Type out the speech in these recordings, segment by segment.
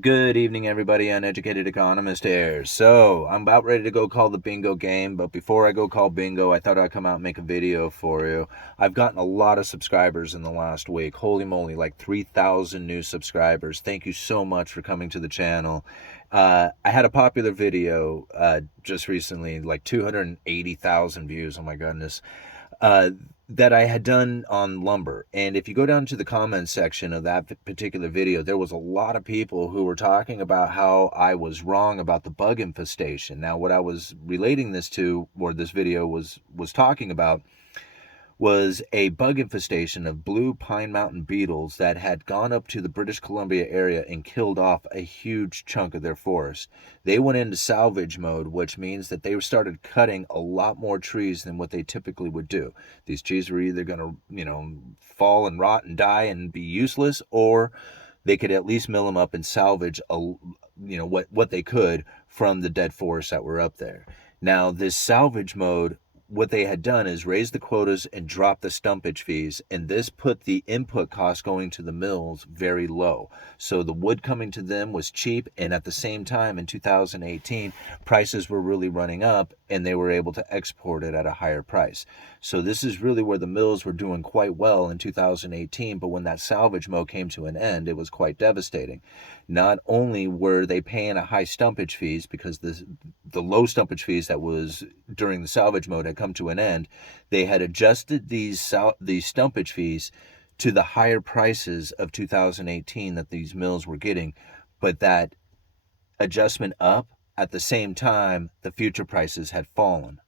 Good evening, everybody. Uneducated Economist here. So, I'm about ready to go call the bingo game, but before I go call bingo, I thought I'd come out and make a video for you. I've gotten a lot of subscribers in the last week. Holy moly, like 3,000 new subscribers. Thank you so much for coming to the channel. I had a popular video just recently, like 280,000 views. Oh my goodness. Uh, that I had done on lumber. And if you go down to the comments section of that particular video, there was a lot of people who were talking about how I was wrong about the bug infestation. Now, what I was relating this to, or this video was talking about, was a bug infestation of blue pine mountain beetles that had gone up to the British Columbia area and killed off a huge chunk of their forest. They went into salvage mode, which means that they started cutting a lot more trees than what they typically would do. These trees were either going to, fall and rot and die and be useless, or they could at least mill them up and salvage what they could from the dead forests that were up there. Now, this salvage mode, what they had done is raise the quotas and drop the stumpage fees, and this put the input cost going to the mills very low. So the wood coming to them was cheap, and at the same time in 2018, prices were really running up, and they were able to export it at a higher price. So this is really where the mills were doing quite well in 2018, but when that salvage mode came to an end, it was quite devastating. Not only were they paying a high stumpage fees because the low stumpage fees that was during the salvage mode had come to an end, they had adjusted these stumpage fees to the higher prices of 2018 that these mills were getting, but that adjustment up at the same time the future prices had fallen.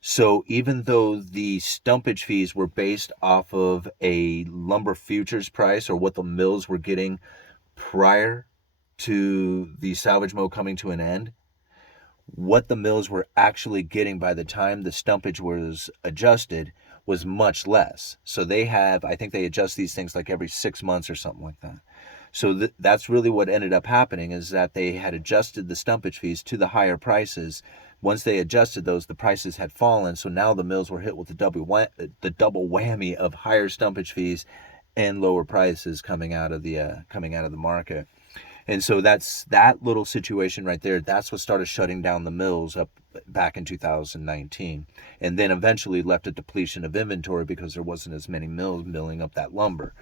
So even though the stumpage fees were based off of a lumber futures price or what the mills were getting prior to the salvage mode coming to an end, what the mills were actually getting by the time the stumpage was adjusted was much less. So I think they adjust these things like every 6 months or something like that. So that's really what ended up happening, is that they had adjusted the stumpage fees to the higher prices. Once they adjusted those, the prices had fallen. So now the mills were hit with the double whammy of higher stumpage fees and lower prices coming out of the market. And so that's that little situation right there. That's what started shutting down the mills up back in 2019, and then eventually left a depletion of inventory because there wasn't as many mills milling up that lumber.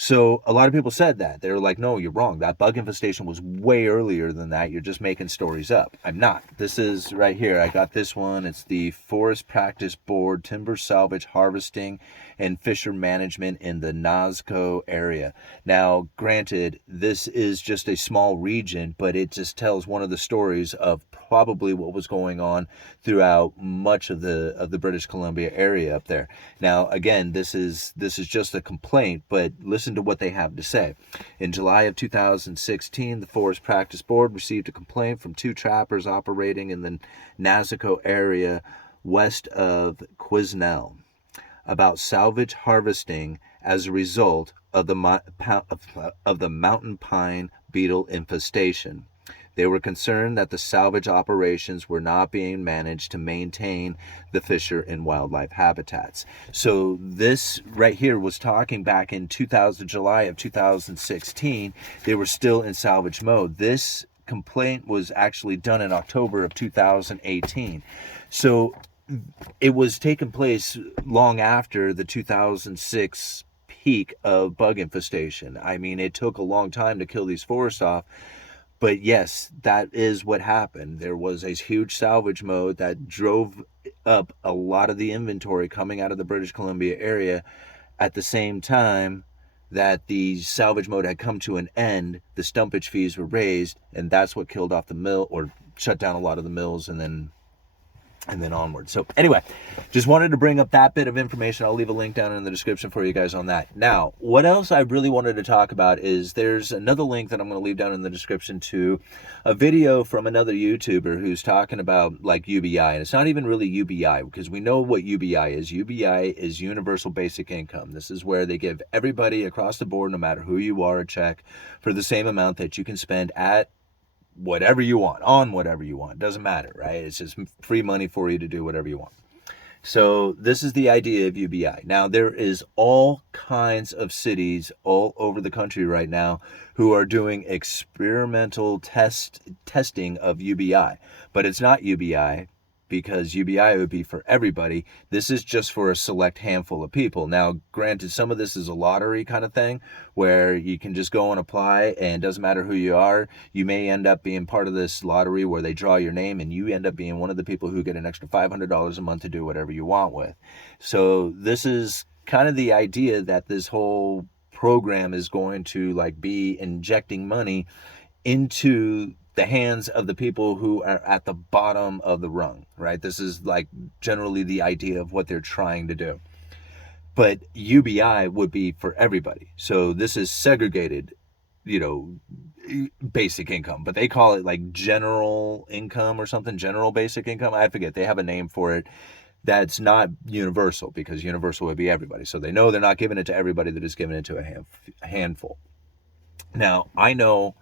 So a lot of people said that. They were like, no, you're wrong. That bug infestation was way earlier than that. You're just making stories up. I'm not. This is right here. I got this one. It's the Forest Practice Board Timber Salvage Harvesting and Fisher Management in the Nazco area. Now, granted, this is just a small region, but it just tells one of the stories of probably what was going on throughout much of the British Columbia area up there. Now, again, this is just a complaint, but listen to what they have to say. In July of 2016, the Forest Practice Board received a complaint from two trappers operating in the Nazico area west of Quesnel about salvage harvesting as a result of the mountain pine beetle infestation. They were concerned that the salvage operations were not being managed to maintain the fisher and wildlife habitats. So this right here was talking back in July of 2016. They were still in salvage mode. This complaint was actually done in October of 2018. So it was taking place long after the 2006 peak of bug infestation. I mean, it took a long time to kill these forests off. But yes, that is what happened. There was a huge salvage mode that drove up a lot of the inventory coming out of the British Columbia area. At the same time that the salvage mode had come to an end, the stumpage fees were raised, and that's what killed off the mill or shut down a lot of the mills and then onward. So anyway, just wanted to bring up that bit of information. I'll leave a link down in the description for you guys on that. Now, what else I really wanted to talk about is there's another link that I'm going to leave down in the description to a video from another YouTuber who's talking about like UBI. And it's not even really UBI, because we know what UBI is. UBI is Universal Basic Income. This is where they give everybody across the board, no matter who you are, a check for the same amount that you can spend at whatever you want, on whatever you want. Doesn't matter, right? It's just free money for you to do whatever you want. So this is the idea of UBI. Now there is all kinds of cities all over the country right now who are doing experimental testing of UBI, but it's not UBI because UBI would be for everybody. This is just for a select handful of people. Now, granted, some of this is a lottery kind of thing where you can just go and apply and it doesn't matter who you are. You may end up being part of this lottery where they draw your name and you end up being one of the people who get an extra $500 a month to do whatever you want with. So this is kind of the idea that this whole program is going to like be injecting money into the hands of the people who are at the bottom of the rung, right? This is like generally the idea of what they're trying to do. But UBI would be for everybody. So this is segregated, you know, basic income, but they call it like general income or something, general basic income. I forget. They have a name for it. That's not universal because universal would be everybody. So they know they're not giving it to everybody, they're just giving it to a handful. Now, I know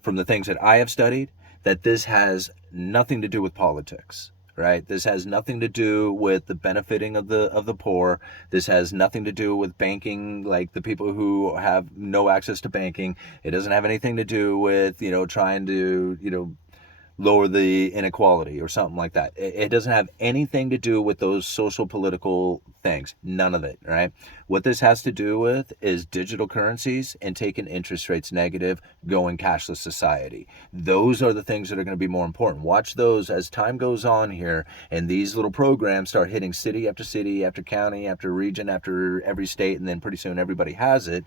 from the things that I have studied that this has nothing to do with politics, right? This has nothing to do with the benefiting of the poor. This has nothing to do with banking, like the people who have no access to banking. It doesn't have anything to do with, you know, trying to, you know, lower the inequality or something like that. It doesn't have anything to do with those social political things. None of it, right? What this has to do with is digital currencies and taking interest rates negative, going cashless society. Those are the things that are going to be more important. Watch those as time goes on here and these little programs start hitting city after county, after region, after every state, and then pretty soon everybody has it.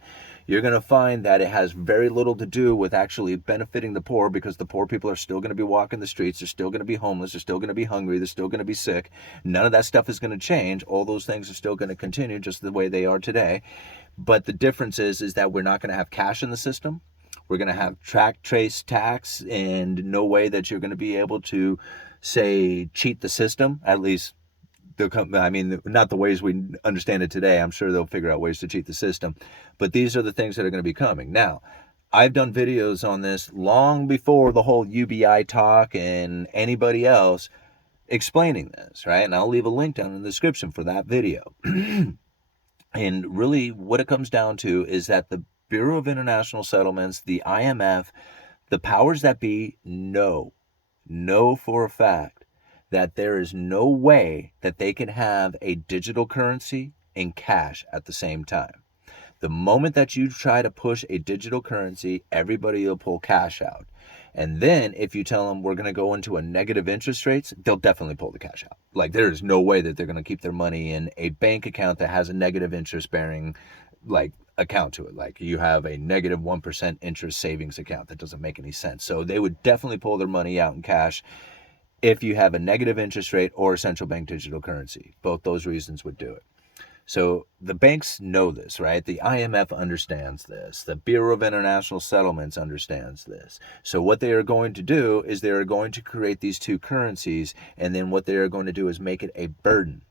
You're going to find that it has very little to do with actually benefiting the poor because the poor people are still going to be walking the streets. They're still going to be homeless. They're still going to be hungry. They're still going to be sick. None of that stuff is going to change. All those things are still going to continue just the way they are today. But the difference is that we're not going to have cash in the system. We're going to have track, trace, tax, and no way that you're going to be able to, say, cheat the system, at least I mean, not the ways we understand it today. I'm sure they'll figure out ways to cheat the system. But these are the things that are going to be coming. Now, I've done videos on this long before the whole UBI talk and anybody else explaining this, right? And I'll leave a link down in the description for that video. And really what it comes down to is that the Bureau of International Settlements, the IMF, the powers that be know for a fact that there is no way that they can have a digital currency and cash at the same time. The moment that you try to push a digital currency, everybody will pull cash out. And then if you tell them we're going to go into a negative interest rates, they'll definitely pull the cash out. Like there's no way that they're going to keep their money in a bank account that has a negative interest bearing like account to it. Like you have a negative 1% interest savings account. That doesn't make any sense. So they would definitely pull their money out in cash if you have a negative interest rate or a central bank digital currency. Both those reasons would do it. So the banks know this, right? The IMF understands this. The Bureau of International Settlements understands this. So what they are going to do is they are going to create these two currencies, and then what they are going to do is make it a burden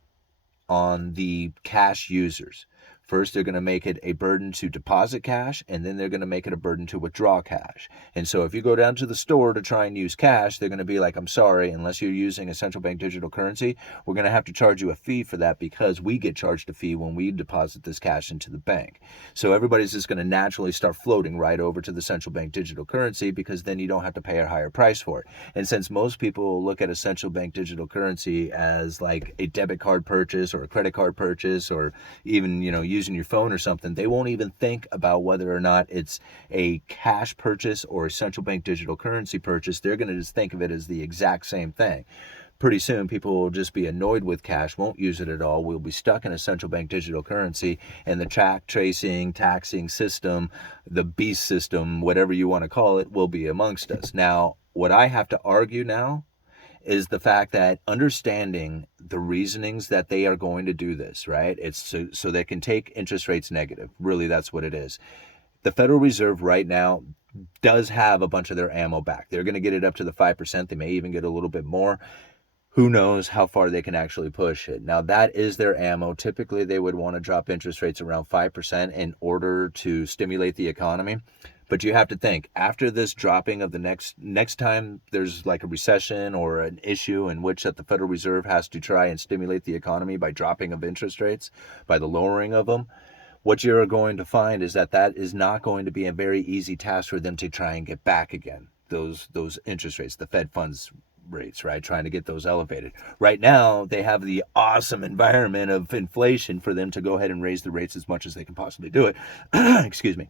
on the cash users. First, they're going to make it a burden to deposit cash, and then they're going to make it a burden to withdraw cash. And so if you go down to the store to try and use cash, they're going to be like, I'm sorry, unless you're using a central bank digital currency, we're going to have to charge you a fee for that because we get charged a fee when we deposit this cash into the bank. So everybody's just going to naturally start floating right over to the central bank digital currency because then you don't have to pay a higher price for it. And since most people look at a central bank digital currency as like a debit card purchase or a credit card purchase or even, you know, using your phone or something, they won't even think about whether or not it's a cash purchase or a central bank digital currency purchase. They're going to just think of it as the exact same thing. Pretty soon people will just be annoyed with cash, won't use it at all. We'll be stuck in a central bank digital currency, and the track, tracing, taxing system, the beast system, whatever you want to call it, will be amongst us. Now, what I have to argue now is the fact that understanding the reasonings that they are going to do this, right? It's so they can take interest rates negative. Really, that's what it is. The Federal Reserve right now does have a bunch of their ammo back. They're going to get it up to the 5%. They may even get a little bit more. Who knows how far they can actually push it. Now, that is their ammo. Typically, they would want to drop interest rates around 5% in order to stimulate the economy. But you have to think, after this dropping of the next time there's like a recession or an issue in which that the Federal Reserve has to try and stimulate the economy by dropping of interest rates, by the lowering of them, what you're going to find is that that is not going to be a very easy task for them to try and get back again. Those interest rates, the Fed funds rates, right? Trying to get those elevated. Right now, they have the awesome environment of inflation for them to go ahead and raise the rates as much as they can possibly do it. Excuse me.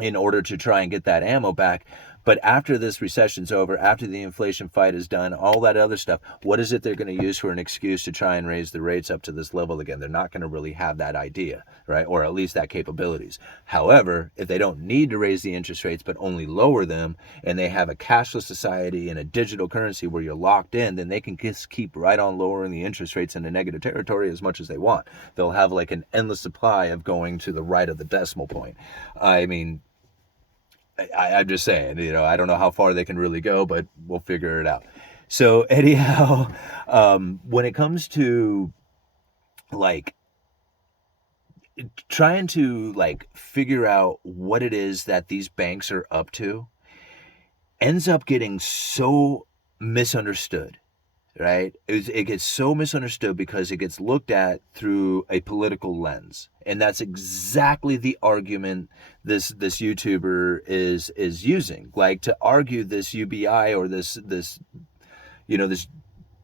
In order to try and get that ammo back. But after this recession's over, after the inflation fight is done, all that other stuff, what is it they're going to use for an excuse to try and raise the rates up to this level again? They're not going to really have that idea, right? Or at least that capabilities. However, if they don't need to raise the interest rates but only lower them, and they have a cashless society and a digital currency where you're locked in, then they can just keep right on lowering the interest rates into negative territory as much as they want. They'll have like an endless supply of going to the right of the decimal point. I mean, I'm just saying, I don't know how far they can really go, but we'll figure it out. So anyhow, when it comes to like trying to like figure out what it is that these banks are up to, ends up getting so misunderstood. Right? It gets so misunderstood because it gets looked at through a political lens. And that's exactly the argument this YouTuber is using. Like, to argue this UBI or this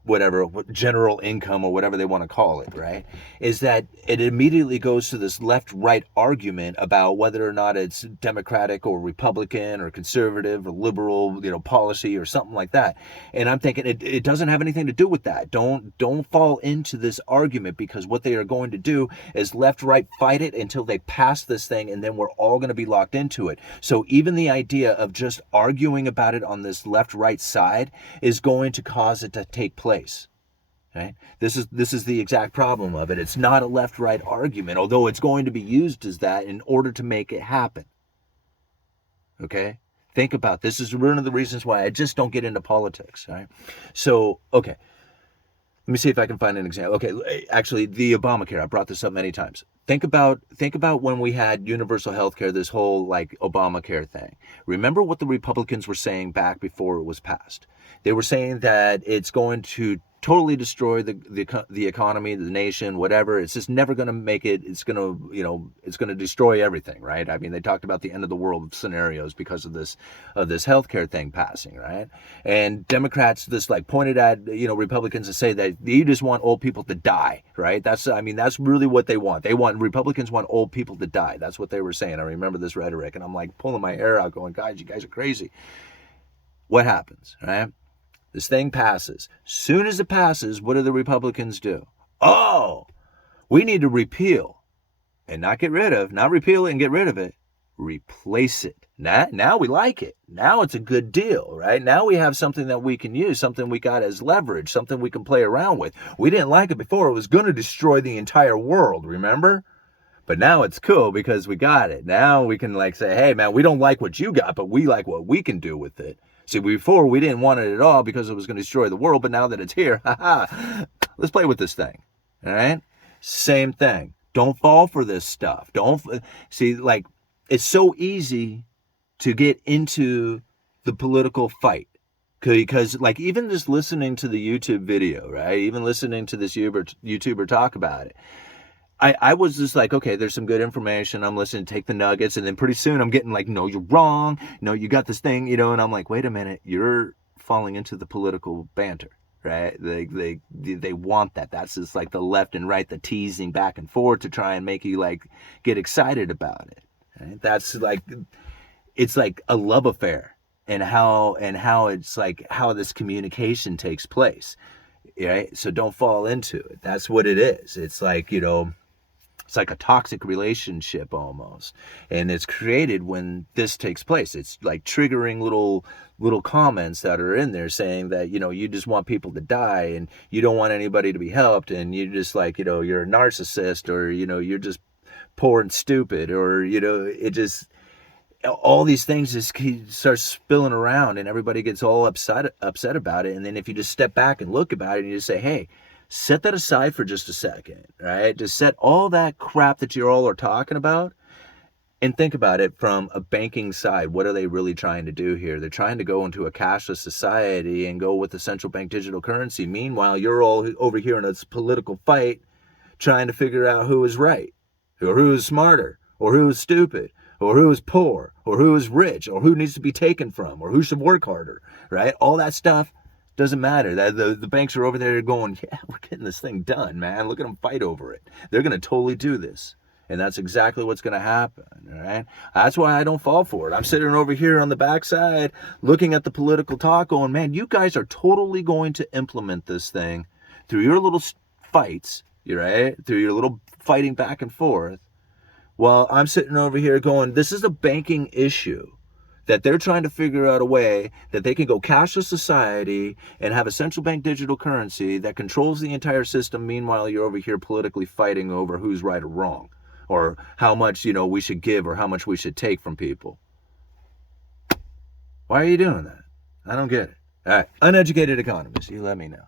whatever, general income or whatever they want to call it, right, is that it immediately goes to this left-right argument about whether or not it's Democratic or Republican or conservative or liberal, policy or something like that. And I'm thinking it doesn't have anything to do with that. Don't fall into this argument, because what they are going to do is left-right fight it until they pass this thing, and then we're all going to be locked into it. So even the idea of just arguing about it on this left-right side is going to cause it to take place. Right? This is the exact problem of it. It's not a left-right argument, although it's going to be used as that in order to make it happen. Okay? Think about this. This is one of the reasons why I just don't get into politics. Right? So, okay. Let me see if I can find an example. Okay, actually, the Obamacare. I brought this up many times. Think about when we had universal health care, this whole like Obamacare thing. Remember what the Republicans were saying back before it was passed. They were saying that it's going to totally destroy the economy, the nation, whatever. It's just never going to make it. It's going to, it's going to destroy everything, right? I mean, they talked about the end of the world scenarios because of this healthcare thing passing, right? And Democrats just like pointed at, Republicans to say that you just want old people to die, right? That's really what they want. Republicans want old people to die. That's what they were saying. I remember this rhetoric, and I'm like pulling my hair out going, guys, you guys are crazy. What happens, right? This thing passes. Soon as it passes, what do the Republicans do? Oh, we need to repeal and not get rid of, not repeal it and get rid of it, replace it. Now we like it. Now it's a good deal, right? Now we have something that we can use, something we got as leverage, something we can play around with. We didn't like it before. It was going to destroy the entire world, remember? But now it's cool because we got it. Now we can like say, hey, man, we don't like what you got, but we like what we can do with it. See, before we didn't want it at all because it was going to destroy the world, but now that it's here, let's play with this thing, all right? Same thing. Don't fall for this stuff. See, like, it's so easy to get into the political fight because, like, even just listening to the YouTube video, right? Even listening to this YouTuber talk about it, I was just like, okay, there's some good information. I'm listening, take the nuggets. And then pretty soon I'm getting like, no, you're wrong. No, you got this thing, and I'm like, wait a minute, you're falling into the political banter, right? They want that. That's just like the left and right, the teasing back and forth to try and make you like get excited about it. Right? That's like, it's like a love affair and how it's like how this communication takes place. Right? So don't fall into it. That's what it is. It's like, it's like a toxic relationship almost. And it's created when this takes place. It's like triggering little comments that are in there saying that, you just want people to die and you don't want anybody to be helped. And you just like, you're a narcissist or, you're just poor and stupid or, it just, all these things just start spilling around and everybody gets all upset about it. And then if you just step back and look about it and you just say, hey, set that aside for just a second, right? Just set all that crap that you all are talking about And think about it from a banking side. What are they really trying to do here? They're trying to go into a cashless society and go with the central bank digital currency. Meanwhile, you're all over here in a political fight trying to figure out who is right, or who is smarter, or who is stupid, or who is poor, or who is rich, or who needs to be taken from, or who should work harder, right? All that stuff doesn't matter. The banks are over there going, yeah, we're getting this thing done, man. Look at them fight over it. They're going to totally do this. And that's exactly what's going to happen, all right? That's why I don't fall for it. I'm sitting over here on the backside looking at the political talk going, man, you guys are totally going to implement this thing through your little fights, right? Through your little fighting back and forth. While I'm sitting over here going, this is a banking issue that they're trying to figure out a way that they can go cashless society and have a central bank digital currency that controls the entire system. Meanwhile, you're over here politically fighting over who's right or wrong, or how much, we should give or how much we should take from people. Why are you doing that? I don't get it. All right, uneducated economist, you let me know.